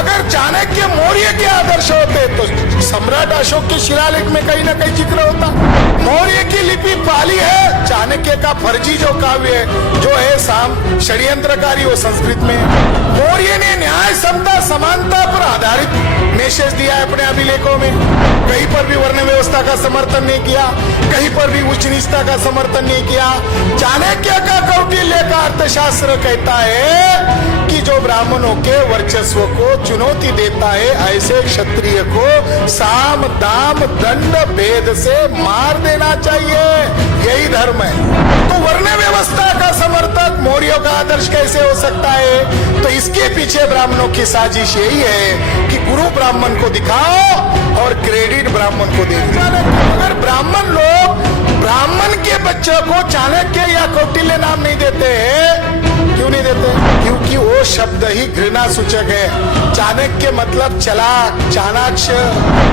अगर चाणक्य मौर्य के आदर्श होते तो सम्राट अशोक के शिलालेख में कहीं ना कहीं जिक्र होता। मौर्य की लिपि पाली है, चाणक्य का फर्जी जो काव्य है जो है साम षड्यंत्रकारी वो संस्कृत में है। मौर्य ने न्याय समता समानता पर आधारित मैसेज दिया है अपने अभिलेखों में। कहीं पर भी वर्ण व्यवस्था का समर्थन नहीं किया, कहीं पर भी उच्च नीचता का समर्थन नहीं किया। चाणक्य का कौटिल्य का अर्थशास्त्र कहता है कि जो ब्राह्मणों के वर्चस्व को चुनौती देता है ऐसे क्षत्रिय को साम दाम दंड भेद से मार देना चाहिए, यही धर्म है। तो वर्ण व्यवस्था का समर्थक मौर्यों का आदर्श कैसे हो सकता है? तो इसके पीछे ब्राह्मणों की साजिश यही है कि गुरु ब्राह्मण को दिखाओ और क्रेडिट ब्राह्मण को दे दो। अगर ब्राह्मण लोग ब्राह्मण के बच्चों को चाणक्य या कौटिल्य नाम नहीं देते हैं, क्यों नहीं देते? क्योंकि वो शब्द ही घृणा सूचक है। चाणक्य मतलब चालाक, चाणाक्ष,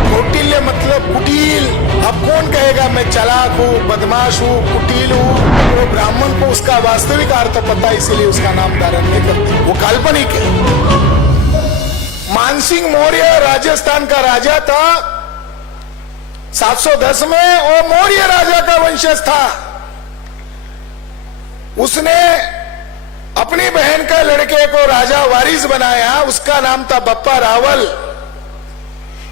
कौटिल्य मतलब कुटिल। अब कौन कहेगा मैं चालाक हूँ, बदमाश हूँ, कुटिल हूँ? वो ब्राह्मण को उसका वास्तविक अर्थ पता, इसीलिए उसका नाम धारण नहीं करते, वो काल्पनिक है। मानसिंह मौर्य राजस्थान का राजा था 710 में, वो मौर्य राजा का वंशज था। उसने अपनी बहन का लड़के को राजा वारिस बनाया, उसका नाम था बप्पा रावल।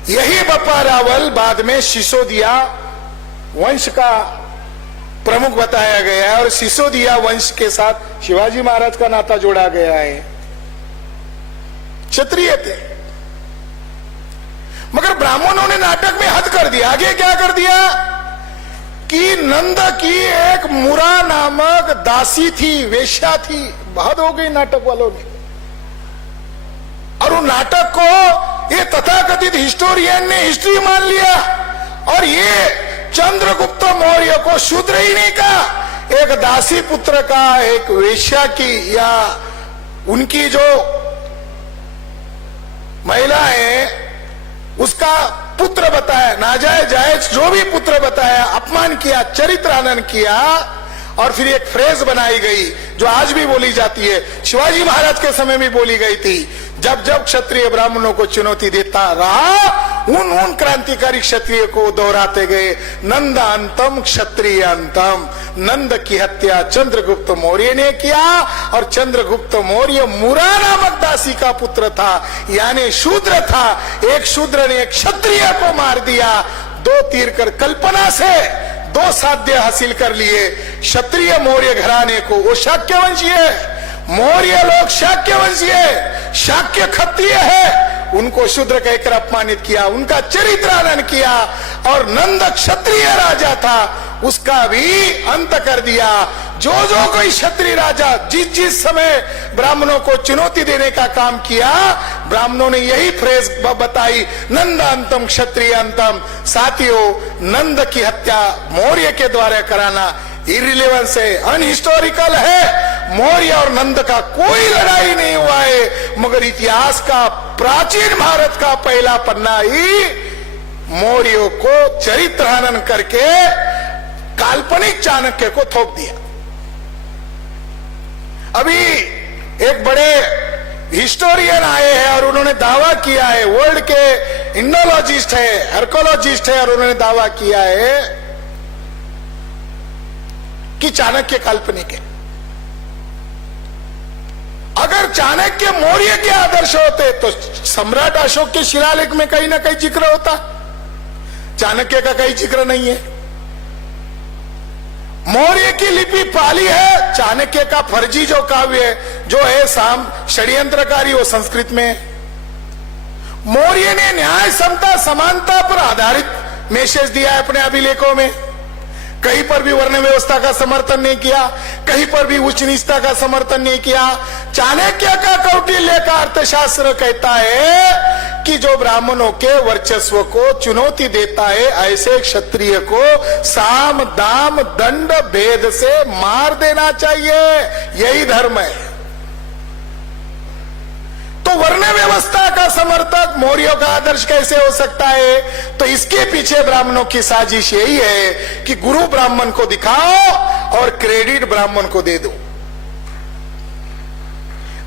यही बप्पा रावल बाद में सिसोदिया वंश का प्रमुख बताया गया है और सिसोदिया वंश के साथ शिवाजी महाराज का नाता जोड़ा गया है। क्षत्रिय थे, मगर ब्राह्मणों ने नाटक में हद कर दिया। आगे क्या कर दिया कि नंद की एक मुरा नामक दासी थी, वेश्या थी, हद हो गई नाटक वालों ने। और उन नाटक को ये तथाकथित हिस्टोरियन ने हिस्ट्री मान लिया और ये चंद्रगुप्त मौर्य को शूद्र ही नहीं कहा, एक दासी पुत्र का, एक वेश्या की या उनकी जो महिला है उसका पुत्र बताया, नाजायज जायज जो भी पुत्र बताया, अपमान किया, चरित्रानन किया। और फिर एक फ्रेज बनाई गई जो आज भी बोली जाती है, शिवाजी महाराज के समय में बोली गई थी। जब जब क्षत्रिय ब्राह्मणों को चुनौती देता रहा, उन क्रांतिकारी क्षत्रिय को दोहराते गए, नंद अंतम क्षत्रिय अंतम। नंद की हत्या चंद्रगुप्त मौर्य ने किया और चंद्रगुप्त मौर्य मुरा नामक दासी का पुत्र था, यानी शूद्र था। एक शूद्र ने एक क्षत्रिय को मार दिया। दो तीर कर कल्पना से दो साध्य हासिल कर लिए। क्षत्रिय मौर्य घराने को, वो शाक्य वंशीय है, मौर्य लोग शाक्य वंशीय है, शाक्य क्षत्रिय है, उनको शूद्र कहकर अपमानित किया, उनका चरित्रानन किया। और नंद क्षत्रिय राजा था, उसका भी अंत कर दिया। जो जो कोई क्षत्रिय राजा जिस समय ब्राह्मणों को चुनौती देने का काम किया, ब्राह्मणों ने यही फ्रेज बताई, नंद अंतम क्षत्रिय अंतम। साथियों, नंद की हत्या मौर्य के द्वारा कराना इरिलेवेंस है, अनहिस्टोरिकल है। मौर्य और नंद का कोई लड़ाई नहीं हुआ है, मगर इतिहास का प्राचीन भारत का पहला पन्ना ही मौर्यों को चरित्रहनन करके काल्पनिक चाणक्य को थोप दिया। अभी एक बड़े हिस्टोरियन आए हैं और उन्होंने दावा किया है, वर्ल्ड के इंडोलॉजिस्ट है, आर्कोलॉजिस्ट है, और उन्होंने दावा किया है कि चाणक्य काल्पनिक है। अगर चाणक्य मौर्य के आदर्श होते तो सम्राट अशोक के शिलालेख में कहीं ना कहीं जिक्र होता, चाणक्य का कहीं जिक्र नहीं है। मौर्य की लिपि पाली है, चाणक्य का फर्जी जो काव्य है जो है साम षड्यंत्रकारी वो संस्कृत में है। मौर्य ने न्याय समता समानता पर आधारित मैसेज दिया है अपने अभिलेखों में। कहीं पर भी वर्ण व्यवस्था का समर्थन नहीं किया, कहीं पर भी उच्च नीचता का समर्थन नहीं किया। चाणक्य का कौटिल्य का अर्थशास्त्र कहता है कि जो ब्राह्मणों के वर्चस्व को चुनौती देता है ऐसे क्षत्रिय को साम दाम दंड भेद से मार देना चाहिए, यही धर्म है। तो वर्ण व्यवस्था का समर्थक मौर्यों का आदर्श कैसे हो सकता है? तो इसके पीछे ब्राह्मणों की साजिश यही है कि गुरु ब्राह्मण को दिखाओ और क्रेडिट ब्राह्मण को दे दो।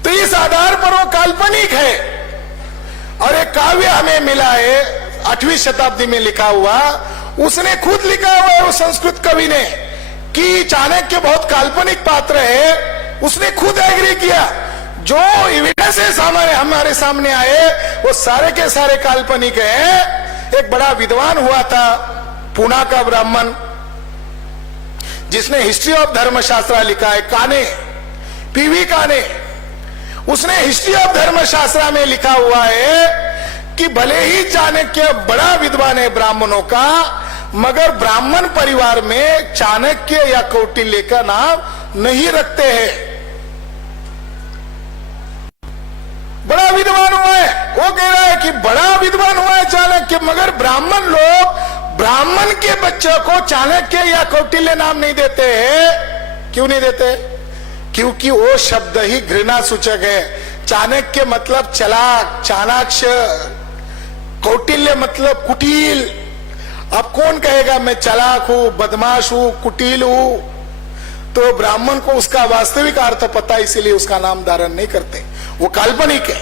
तो इस आधार पर वो काल्पनिक है। काव्य हमें मिला है 8वीं शताब्दी में लिखा हुआ, उसने खुद लिखा हुआ है, वो संस्कृत कवि ने, कि चाणक्य बहुत काल्पनिक पात्र है। उसने खुद एग्री किया। जो एविडेंसेस हमारे सामने आए वो सारे के सारे काल्पनिक है। एक बड़ा विद्वान हुआ था पुणे का ब्राह्मण, जिसने हिस्ट्री ऑफ धर्मशास्त्र लिखा है, काने, पीवी काने। उसने हिस्ट्री ऑफ धर्मशास्त्र में लिखा हुआ है कि भले ही चाणक्य बड़ा विद्वान है ब्राह्मणों का, मगर ब्राह्मण परिवार में चाणक्य या कौटिल्य का नाम नहीं रखते हैं। बड़ा विद्वान हुआ है, वो कह रहा है कि बड़ा विद्वान हुआ है चाणक्य, मगर ब्राह्मण लोग ब्राह्मण के बच्चों को चाणक्य या कौटिल्य नाम नहीं देते हैं। क्यों नहीं देते? क्योंकि वो शब्द ही घृणा सूचक है। चाणक्य मतलब चालाक, चाणाक्ष, कौटिल्य मतलब कुटिल। अब कौन कहेगा मैं चालाक हूं, बदमाश हूं, कुटिल हूं? तो ब्राह्मण को उसका वास्तविक अर्थ पता, इसीलिए उसका नाम धारण नहीं करते, वो काल्पनिक है।